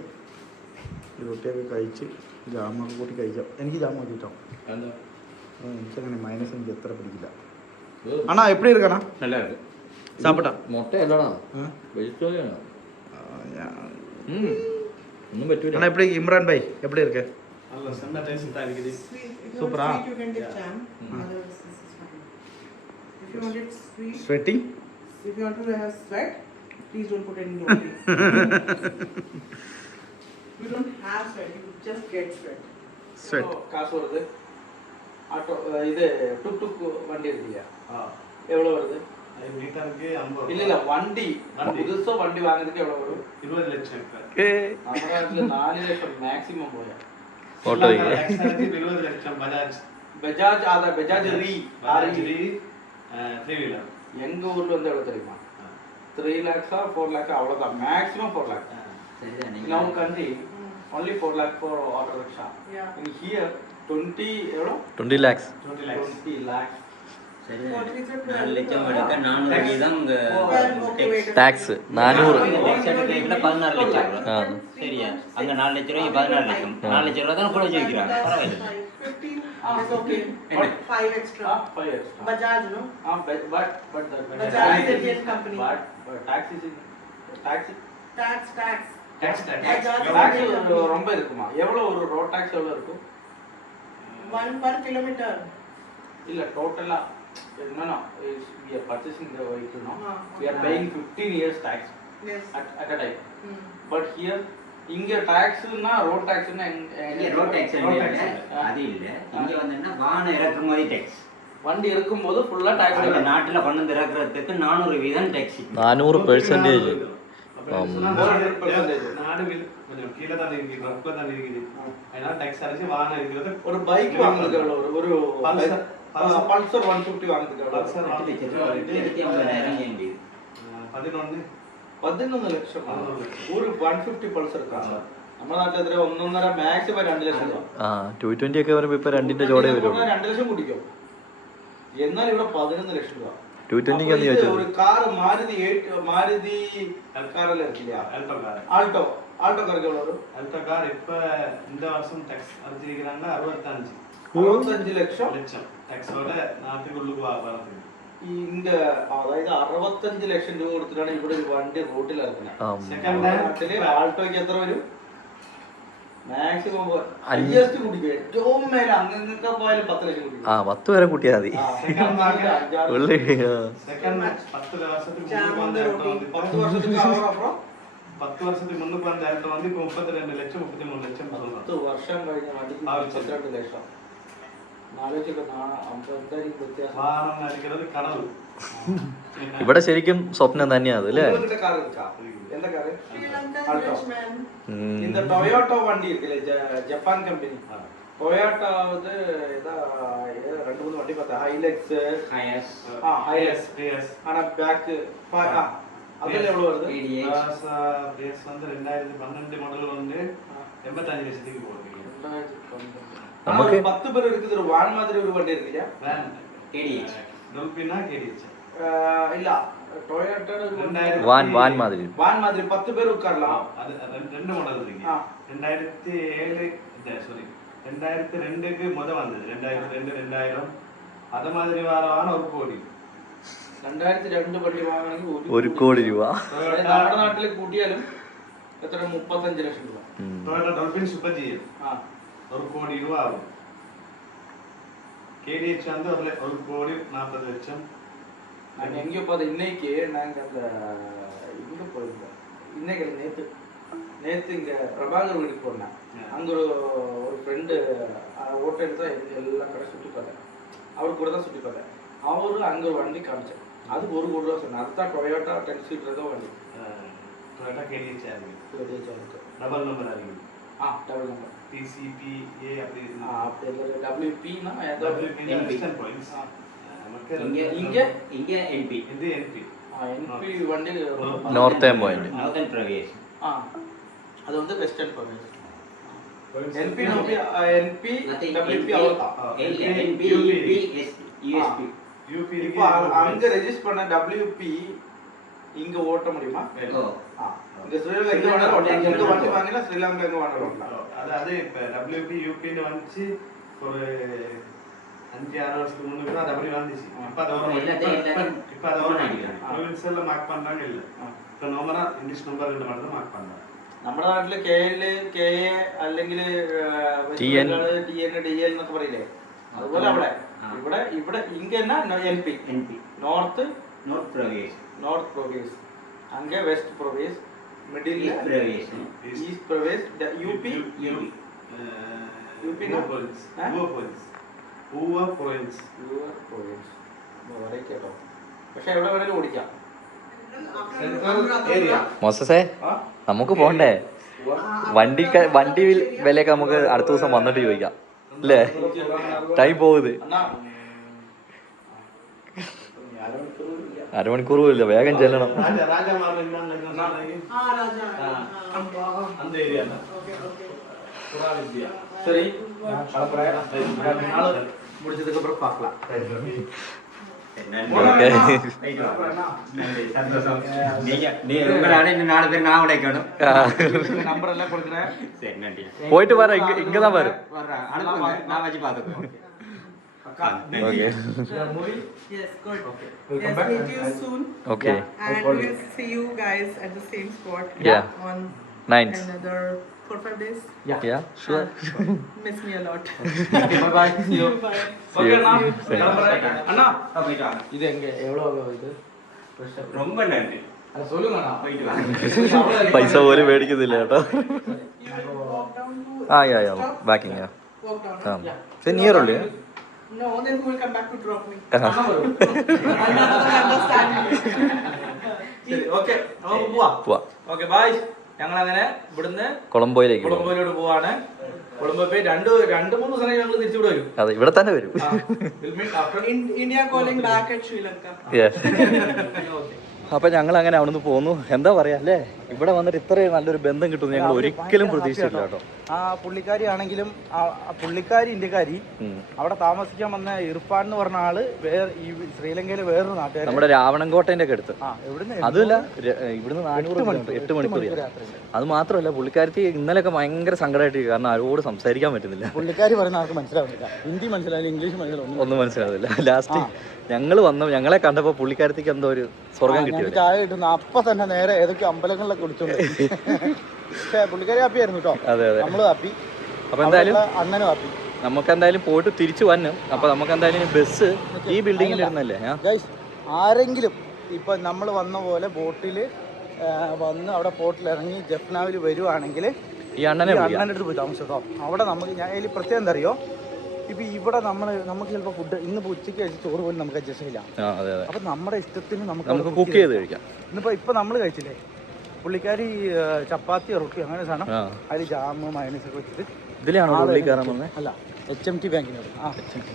ഈ റൊട്ടിയൊക്കെ കഴിച്ച് ജാമൊക്കെ കൂട്ടി കഴിക്കാം. എനിക്ക് ജാമ മതിട്ടോ. എനിക്കങ്ങനെ മൈനസ് എനിക്ക് എത്ര പിടിക്കില്ല. അണ്ണാ എപ്പടി ഇരിക്കണ? சாப்பிட்டா மொட்டை இல்லடா, வெஜிடேரியன். ஒன்றும் பറ്റൂല. அண்ணா எப்படி இம்ரான் பாய் எப்படி இருக்க? நல்ல செம்ம டேஸ்ட் தான் இருக்குது. சூப்பரா? You can take jam. Otherwise this is fine. If you want it sweet. Sweating? If you want to have sweat, please don't put any roti. You don't have sweat, you just get sweat. Sweat. காசு வருது. Auto இது டுக் டுக் வண்டி இருக்குல்ல, எவ்வளோ வருது? இல்ல வண்டி புதுசா வண்டி வாங்குறதுக்கு எவ்வளவு வரும்? 20 லட்சம். நம்ம நாட்டுல 4 லட்சம் மேக்ஸிமம் போயா. ഓട്ടോ 20 லட்சம். பஜாஜ் அத பஜாஜ் ரீ 3 வீலர் எங்க ஊர்ல வந்து எவ்வளவு தெரியுமா? 3 lakhs or 4 lakhs அவ்வளவுதான், maximum 4 lakhs. In our country only 4 lakhs for auto rickshaw. Yeah. In here 20 எவ்வளோ? 20 lakhs. 20 lakhs. டாக்ஸ் 400. சரியா? அங்க 4 லட்சம் ரூபாய் 14 லட்சம். 4 லட்சம் ரூபாய் தான் கூட வச்சிருக்காங்க. பரவாயில்லை. 15 is okay. 5 extra. 5 extra. Bajaj, no? But the Bajaj is a Indian company. But tax ரொம்ப இருக்குமா? எவ்வளவு ஒரு ரோட் டாக்ஸ் எவ்வளவு இருக்கும்? 1 per kilometer. இல்ல டோட்டலா என்னன்னா we are purchasing the vehicle now. We are paying 15 years tax. Yes. At a time. But here இங்க டாக்ஸ்னா ரோட் டாக்ஸ்னா இங்க ரோட் டாக்ஸ் அது இல்ல. இங்க வந்தா வாகன இறக்குமதி டாக்ஸ். வண்டி இருக்கும்போது ஃபுல்லா டாக்ஸ். இந்த நாட்டுல கொண்டு வந்து இறக்குறதுக்கு 400% டாக்ஸ். 400%. நாடு கொஞ்சம் கீழே தான் இருக்குது, ரொம்ப தான் இருக்குது. அதனால டாக்ஸ் அடிச்சு வாகனம் இருக்கிறது. ஒரு பைக் வாங்குறதுக்கு எவ்வளவு வரும்? ஒரு பல்சர் 150 வாங்குறதுக்கு எவ்வளவு? 11 ലക്ഷം. ഒരു 150 പൾസർ കാർ നമ്മുടെ നാട്ടിൽ എത്ര? 1.5 മാക്സിമം 2 ലക്ഷം. 220 ഒക്കെ വരുമ്പോ ഇപ്പൊ 2ന്റെ ജോഡേ വരുള്ളൂ. 2 ലക്ഷം കുടിക്കും. എന്നാൽ ഇവിടെ 11 ലക്ഷം രൂപ. 220 എന്ന് ചോദിച്ചത് ഒരു കാർ മാരുതി കാറല്ലേ ഇരിക്കില്ല, ആൾട്ടോ കാർക്ക് എவ்வளவு? ஆல்டோ கார் இப்ப இந்த வருஷம் டாக்ஸ் அடிச்சிருக்காங்க 65 ലക്ഷം ടാക്സോட നാട്ടിനുള്ളിൽ வரது. ഇங்க അതായത് 65 ലക്ഷം രൂപ കൊടുത്തിട്ടാണ് ഇവിടെ ഒരു വണ്ടി റോട്ടിൽ ഇറക്കുന്നത്. സെക്കൻഡ് നാട്ടില് ആൾട്ടോയ്ക്ക് എത്ര വരും? മാക്സിമം ഹൈയസ്റ്റ് കുടിക്കും ഏറ്റവും മേലെ അങ്ങനൊക്കെ പോയാലും 10 ലക്ഷം കുടിക്കും. 10 വരെ കൂട്ടിയാൽ മതി. ഉള്ളി സെക്കൻഡ് മാച്ച് 10 വർഷத்துக்கு മുന്നേ 10 വർഷத்துக்கு அப்புறம் 10 வருஷத்துக்கு முன்னுக்கு வந்த இடத்துல வந்து இப்போ 32 லட்சம் 33 லட்சம் சொல்லலாம். 10 വർഷം കഴിഞ്ഞ വണ്ടിക്ക് 32 ലക്ഷം. വാഹനം അടിക്കുന്നത് കടൽ. ഇവിടെ ശരിക്കും സ്വപ്നം തന്നെയാ അത് അല്ലേ? കാർ എടുക്കാം. എന്താ car? Sri Lankan Alto. Dutchman. இந்த டொயோட்டோ வண்டி இருக்குல்ல, ஜப்பான் கம்பெனி. டொயோட்டோ வந்து ஏதா 2-3 வண்டி பார்த்தா ஹைலக்ஸ், ஹையஸ், ஹைலக்ஸ். ஆனா பேக் அதுல எவ்வளவு வருது? பிஎஸ் வந்து 2012 மாடல் வந்து 85 லட்சத்துக்கு போகுது. நமக்கு 10 பேர் இருக்குது. ஒரு வான் மாதிரி ஒரு வண்டி இருக்குல்ல, வேன் கேடிஎச், டொல்பினா கேடிஎச் இல்ல டொயோட்டோ വാൻ മാതിരി. வான் மாதிரி 10 பேர் உட்காரலாம். அது ரெண்டு மாடல் இருக்கு. 2007 சாரி 2002க்கு முத வந்தது. 2002 2000 அத மாதிரி வாரான 1 கோடி. 2002 വണ്ടി വാങ്ങണമെങ്കിൽ 1 കോടി രൂപ. നമ്മുടെ നാട്ടിൽ കൂട്ടിയാലും എത്ര 35 ലക്ഷം രൂപ. டொயோட்டா டொல்பின் சூப்பர் ஜிஎல் 1 கோடி ரூபா ஆகும். கேடிஎச் வந்து 1 கோடி 40 லட்சம். நாங்கள் எங்கேயோ பார்த்தோம். இன்னைக்கு நாங்கள் அந்த இங்கே போயிருந்தோம். இன்னைக்கு நேற்று இங்கே பிரபாகர் வீட்டுக்கு போனேன். அங்கே ஒரு ஃப்ரெண்டு ஓட்டோ எடுத்தால் எல்லா கடை சுற்றி பார்த்தேன். அவர் கூட தான் சுற்றி பார்த்தேன். அவரு அங்கே ஒரு வண்டி காமிச்சேன். அதுக்கு 1 கோடி ரூபா சொன்னேன். அதுதான் டொயோட்டா 10 சீட்டர் தான் வண்டி. டொயோட்டா கேடிஎச் ஆகும். டபுள் நம்பர் ஆகும். டபுள் நம்பர் டிசிபி ஏ அப்படி அப்படி இல்லை. டபிள்யூபின்னா வெஸ்டர்ன் பாயிண்ட்ஸ். இங்கே என்பி, இது என்பி. என்பி வண்டி നോർത്തേൺ പോയിന്റ്. நார்தன் பிரவேஷ், அது வந்து வெஸ்டர்ன் ப்ரொவின்ஸ். என்பி டபிள்யூபி அவ்வளோதான். NP, USP. யூபி இப்போ அங்கே ரெஜிஸ்டர் பண்ண டபிள்யூபி இங்கே ஓட்ட முடியுமா? இங்கே ஸ்ரீலங்கா எங்கே வேணாலும் ஓட்டலாம். இங்கே வண்டி வாங்கினா ஸ்ரீலங்கா எங்கே வேணாலும் ஓட்டலாம். அதாவது இப்போ டபிள்யூபி யூபின்னு வந்துச்சு ஒரு 5-6 வருஷத்துக்கு முன்னாடி தான் டபிள்யூ வந்துச்சு. இப்போ அதை ப்ரொவின்ஸில் மார்க் பண்ணுறாங்க. இல்லை இப்போ நோமரா இங்கிலீஷ் நம்பர் 2 மட்டும் தான் மார்க் பண்ணுறாங்க. നമ്മുടെ നാട്ടില് KL, KA അല്ലെങ്കിൽ TN, DL എന്നൊക്കെ പറയില്ലേ, അതുപോലെ അവിടെ ഇവിടെ ഇங்கே NP നോർത്ത് പ്രൊവിൻസ്, அங்கே west province, middle east province, UP കേട്ടോ. പക്ഷെ എവിടെ വേണേലും ഓടിക്കാം. മോസസേ നമുക്ക് പോണ്ടേ? വണ്ടി വിലയൊക്കെ നമുക്ക് അടുത്ത ദിവസം വന്നിട്ട് ചോദിക്കാം അല്ലേ? ടൈം പോകുന്നത് അരമണിക്കൂർ പോലില്ല, വേഗം ചെല്ലണം. சரி, முடிச்சதுக்கு அப்புறம் பார்க்கலாம். நம்பர் எல்லாம் கொடுக்குறேன். போயிட்டு வர இங்கதான் வரும். Yes, good. Yes, meet you soon. Okay. And we'll see you guys at the same spot. Yeah. On 9th. another 4-5 days. Yeah, sure. Miss me a lot. Bye bye. See you. Bye. Okay, அண்ணா. அண்ணா இது எங்க எவ்வளவு இது? ரொம்ப நன்றி. அது சொல்லுங்க அண்ணா. போயிட்டு வாங்க. പൈസ പോലും മേടിക്കുന്നില്ല കേട്ടോ. You will walk down to yeah, backing, yeah. walk down. It's near only. No, then who will come back to drop me? Another understanding. ശരി, ഓക്കെ നമുക്ക് പോവാം. Okay bye. ഞങ്ങൾ അങ്ങനെ ഇവിടുന്ന് കൊളംബോയിലേക്ക് കൊളംബോയിലോട്ട് പോവാണ്. കൊളംബോ പോയി 2-3 ദിവസം ഞങ്ങൾ തിരിച്ചുവിടെ വരും. അതെ, ഇവിടെ തന്നെ വരും. India calling back at Sri Lanka. അപ്പൊ ഞങ്ങൾ അങ്ങനെ അവിടെ നിന്ന് പോന്നു. എന്താ പറയാ അല്ലേ, ഇവിടെ വന്നിട്ട് ഇത്രയും നല്ലൊരു ബന്ധം കിട്ടും ഞങ്ങൾ ഒരിക്കലും പ്രതീക്ഷിച്ചില്ല കേട്ടോ. ആ പുള്ളിക്കാരി ആണെങ്കിലും പുള്ളിക്കാരി ഇന്ത്യക്കാരി, അവിടെ താമസിക്കാൻ വന്ന ഇർഫാൻ എന്ന് പറഞ്ഞ ആള് ഈ ശ്രീലങ്കയിലെ വേറൊരു നാട്ടുകാർ, നമ്മുടെ രാവണൻകോട്ടേന്റെ ഒക്കെ അടുത്ത്. അതുമല്ല, ഇവിടുന്ന് 8 മണിക്കൂർ. അത് മാത്രമല്ല, പുള്ളിക്കാരത്തി ഇന്നലെയൊക്കെ ഭയങ്കര സങ്കടമായിട്ട്, കാരണം ആരോട് സംസാരിക്കാൻ പറ്റുന്നില്ല. പുള്ളിക്കാരി പറയുന്ന ആൾക്ക് മനസ്സിലാവുന്നില്ല, ഹിന്ദി മനസ്സിലാവില്ല, ഇംഗ്ലീഷ് മനസ്സിലാവുന്നില്ല, ഒന്നും മനസ്സിലാവില്ല. ലാസ്റ്റ് ഞങ്ങളെ കണ്ടപ്പോ പുള്ളിക്കാരത്തിക്ക് എന്തോ ഒരു സ്വർഗം കിട്ടിയത്. ചായ കിട്ടുന്ന അപ്പൊ തന്നെ നേരെ ഏതൊക്കെ അമ്പലങ്ങളിലൊക്കെ ഒക്കെ വിളിച്ചോണ്ട് പക്ഷേ പുള്ളിക്കാരി ഹാപ്പി ആയിരുന്നു കേട്ടോ. അതെ അതെ. നമ്മള് ഹാപ്പി. അപ്പോൾ എന്തായാലും അണ്ണനും ഹാപ്പി. നമുക്ക് എന്തായാലും പോയിട്ട് തിരിച്ചു വന്നു. അപ്പോൾ നമുക്ക് എന്തായാലും ബസ് ഈ ബിൽഡിങ്ങിൽ ഇരുന്നല്ലേ? ഗൈസ്, ആരെങ്കിലും ഇപ്പം നമ്മൾ വന്ന പോലെ ബോട്ടിൽ വന്ന് അവിടെ പോർട്ടിൽ ഇറങ്ങി ജഫ്നാവിൽ വരുവാണെങ്കിൽ ഈ അണ്ണൻ്റെ അടുത്ത് പോയി താമസം കേട്ടോ. അവിടെ നമുക്ക് ഞാൻ അതിൽ പ്രത്യേകം എന്താ അറിയോ, ഇപ്പം ഇവിടെ നമുക്ക് ചിലപ്പോൾ ഫുഡ് ഇന്നിപ്പോൾ ഉച്ചയ്ക്ക് കഴിച്ച് ചോറ് പോലും നമുക്ക് അഡ്ജസ്റ്റ് ചെയ്യില്ല. അപ്പം നമ്മുടെ ഇഷ്ടത്തിന് നമുക്ക് കുക്ക് ചെയ്ത് കഴിക്കാം. ഇപ്പം നമ്മൾ കഴിച്ചില്ലേ, പുള്ളിക്കാരി ചപ്പാത്തി റൊട്ടി അങ്ങനെ സാധനം, അതിൽ ജാമ് മയണീസൊക്കെ വെച്ചിട്ട് ഇതിലാണോ പുള്ളിക്കാരൻ വന്നത്? അല്ല, HMT ബാങ്കിനോട്.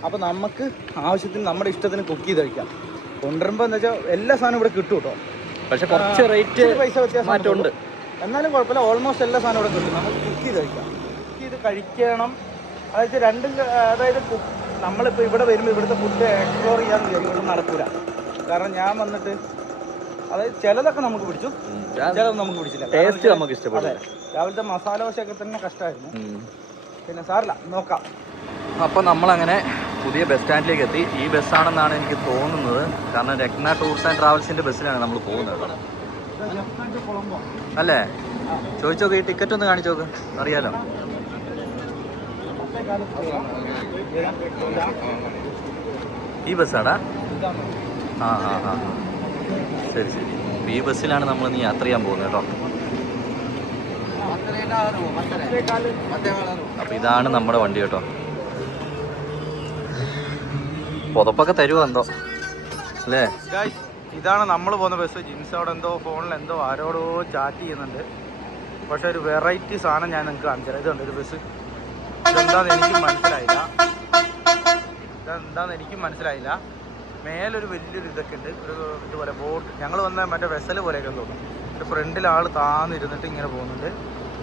അപ്പം നമുക്ക് ആവശ്യത്തിന് നമ്മുടെ ഇഷ്ടത്തിന് കുക്ക് ചെയ്ത് കഴിക്കാം. കൊണ്ടുവരുമ്പോൾ എന്താ വെച്ചാൽ എല്ലാ സാധനവും ഇവിടെ കിട്ടും കേട്ടോ. പക്ഷെ കുറച്ച് റേറ്റ് പൈസ വ്യത്യാസം മാറ്റമുണ്ട്. എന്നാലും കുഴപ്പമില്ല, ഓൾമോസ്റ്റ് എല്ലാ സാധനവും ഇവിടെ കിട്ടും. നമുക്ക് കുക്ക് ചെയ്ത് കഴിക്കാം. കുക്ക് ചെയ്ത് കഴിക്കണം. അതായത് രണ്ടും, അതായത് നമ്മളിപ്പോൾ ഇവിടെ വരുമ്പോൾ ഇവിടുത്തെ ഫുഡ് എക്സ്പ്ലോർ ചെയ്യാൻ വിചാരിക്കും, നടക്കൂല. കാരണം ഞാൻ വന്നിട്ട് അതായത് ചിലതൊക്കെ നമുക്ക് പിടിച്ചു, ചിലതൊന്നും നമുക്ക് പിടിച്ചില്ല. ടേസ്റ്റ് നമുക്ക് ഇഷ്ടപ്പെടും. രാവിലത്തെ മസാല ദോശയൊക്കെ തന്നെ കഷ്ടമായിരുന്നു. പിന്നെ സാറില്ല, നോക്കാം. അപ്പോൾ നമ്മളങ്ങനെ പുതിയ ബസ് സ്റ്റാൻഡിലേക്ക് എത്തി. ഈ ബസ്സാണെന്നാണ് എനിക്ക് തോന്നുന്നത്. കാരണം രത്ന ടൂർസ് ആൻഡ് ട്രാവൽസിൻ്റെ ബസ്സിലാണ് നമ്മൾ പോകുന്നത് അല്ലേ? ചോദിച്ചോക്ക്, ഈ ടിക്കറ്റ് ഒന്ന് കാണിച്ചു നോക്ക്, അറിയാലോ. ഈ ബസ്സാടാ? ആ ആ ആ ശരി ശരി. ഈ ബസ്സിലാണ് നമ്മൾ ഇനി യാത്ര ചെയ്യാൻ പോകുന്നത് കേട്ടോ. അപ്പോൾ ഇതാണ് നമ്മുടെ വണ്ടി കേട്ടോ. പുതപ്പൊക്കെ തരുമോ എന്തോ അല്ലേ? ഇതാണ് നമ്മൾ പോകുന്ന ബസ്. ജിൻസ് അവിടെ എന്തോ ഫോണിൽ എന്തോ ആരോടോ ചാറ്റ് ചെയ്യുന്നുണ്ട്. പക്ഷെ ഒരു വെറൈറ്റി സാധനം ഞാൻ നിങ്ങൾക്ക് കാണിച്ചു. ഇതുണ്ട് ഒരു ബസ്. ഇതെന്താന്ന് എനിക്ക് മനസ്സിലായില്ല. മേലൊരു വലിയൊരു ഇതൊക്കെ ഉണ്ട്, ഒരു ഇതുപോലെ ബോട്ട്. ഞങ്ങൾ വന്ന മറ്റേ വെസൽ പോലെയൊക്കെ തോന്നും. ഒരു ഫ്രണ്ടിൽ ആൾ താന്നിരുന്നിട്ട് ഇങ്ങനെ പോകുന്നുണ്ട്.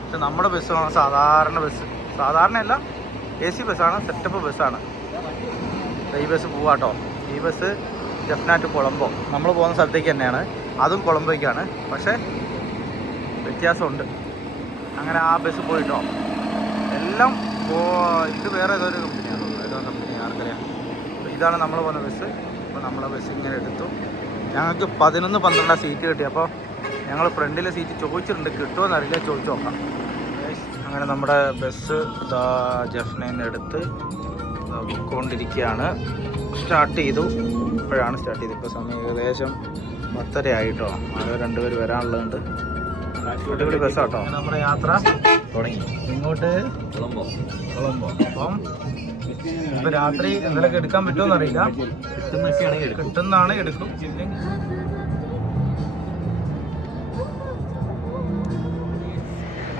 പക്ഷെ നമ്മുടെ ബസ്സാണ് സാധാരണ ബസ്. സാധാരണയല്ല, AC ബസ്സാണ്, സെറ്റപ്പ് ബസ്സാണ്. ഈ ബസ് പോവാട്ടോ. ഈ ബസ് ജഫ്ന ടു കൊളംബോ, നമ്മൾ പോകുന്ന സ്ഥലത്തേക്ക് തന്നെയാണ്. അതും കൊളംബോയ്ക്കാണ്, പക്ഷേ വ്യത്യാസമുണ്ട്. അങ്ങനെ ആ ബസ് പോയിട്ടോ. എല്ലാം ഇത് വേറെ ഏതോ ഒരു കമ്പനിയാണ്, ഏതോ കമ്പനി ആർക്കറിയാം. അപ്പോൾ ഇതാണ് നമ്മൾ പോകുന്ന ബസ്. അപ്പോൾ നമ്മളെ ബസ് ഇങ്ങനെ എടുത്തു. ഞങ്ങൾക്ക് 11-12 സീറ്റ് കിട്ടി. അപ്പോൾ ഞങ്ങൾ ഫ്രണ്ടിലെ സീറ്റ് ചോദിച്ചിട്ടുണ്ട്, കിട്ടുമോ എന്നറിയില്ല, ചോദിച്ചു നോക്കാം. അങ്ങനെ നമ്മുടെ ബസ് ജഫ്നയിൽ നിന്ന് എടുത്ത് കൊണ്ടിരിക്കുകയാണ്. സ്റ്റാർട്ട് ചെയ്തു. ഇപ്പോഴാണ് സ്റ്റാർട്ട് ചെയ്തത്. ഇപ്പോൾ സമയം ഏകദേശം 10:30 ആയിട്ടോ. അത് 2 പേര് വരാനുള്ളതുണ്ട്. അടിപൊളി ബസ്സാട്ടോ. നമ്മുടെ യാത്ര തുടങ്ങി. ഇങ്ങോട്ട് കൊളംബോ. അപ്പം ഇപ്പം രാത്രി എന്തെങ്കിലുമൊക്കെ എടുക്കാൻ പറ്റുമോ അറിയില്ല. കിട്ടുന്നതാണ് എടുക്കും.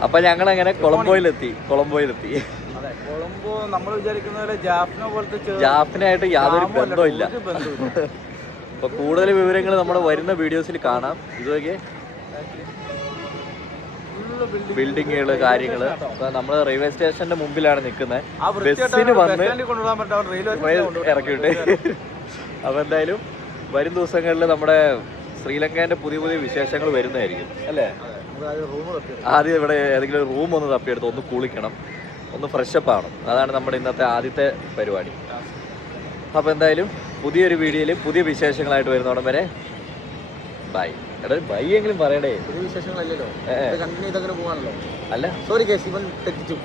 അപ്പൊ ഞങ്ങൾ അങ്ങനെ കൊളംബോയിലെത്തി. അതെ, കൊളംബോ നമ്മൾ വിചാരിക്കുന്ന പോലെ ജാഫ്ന പോലത്തെ ജാഫ്നായിട്ട് യാതൊരു ബന്ധമില്ല. അപ്പൊ കൂടുതൽ വിവരങ്ങൾ നമ്മുടെ വരുന്ന വീഡിയോസിൽ കാണാം. ഇതൊക്കെ ബിൽഡിങ്ങുകള്, കാര്യങ്ങള്. നമ്മൾ റെയിൽവേ സ്റ്റേഷന്റെ മുമ്പിലാണ് നിൽക്കുന്നത്. ബസ്സിന് വന്ന് ഇറക്കിയിട്ട്. അപ്പൊ എന്തായാലും വരും ദിവസങ്ങളിൽ നമ്മുടെ ശ്രീലങ്കേന്റെ പുതിയ വിശേഷങ്ങൾ വരുന്നതായിരിക്കും അല്ലേ? ആദ്യം ഇവിടെ ഏതെങ്കിലും റൂം ഒന്ന് തപ്പിയെടുത്ത് ഒന്ന് കുളിക്കണം, ഒന്ന് ഫ്രഷപ്പ് ആവണം. അതാണ് നമ്മുടെ ഇന്നത്തെ ആദ്യത്തെ പരിപാടി. അപ്പോൾ എന്തായാലും പുതിയൊരു വീഡിയോയിൽ പുതിയ വിശേഷങ്ങളായിട്ട് വരുന്നോടം വരെ ബൈ. എടാ ബൈ എങ്കിലും പറയണേ. പുതിയ വിശേഷങ്ങളല്ലല്ലോ, കണ്ടിന്യൂ ചെയ്തങ്ങനെ പോകാണല്ലോ. അല്ല സോറി കേസ്, ഇവൻ തെറ്റിച്ചു.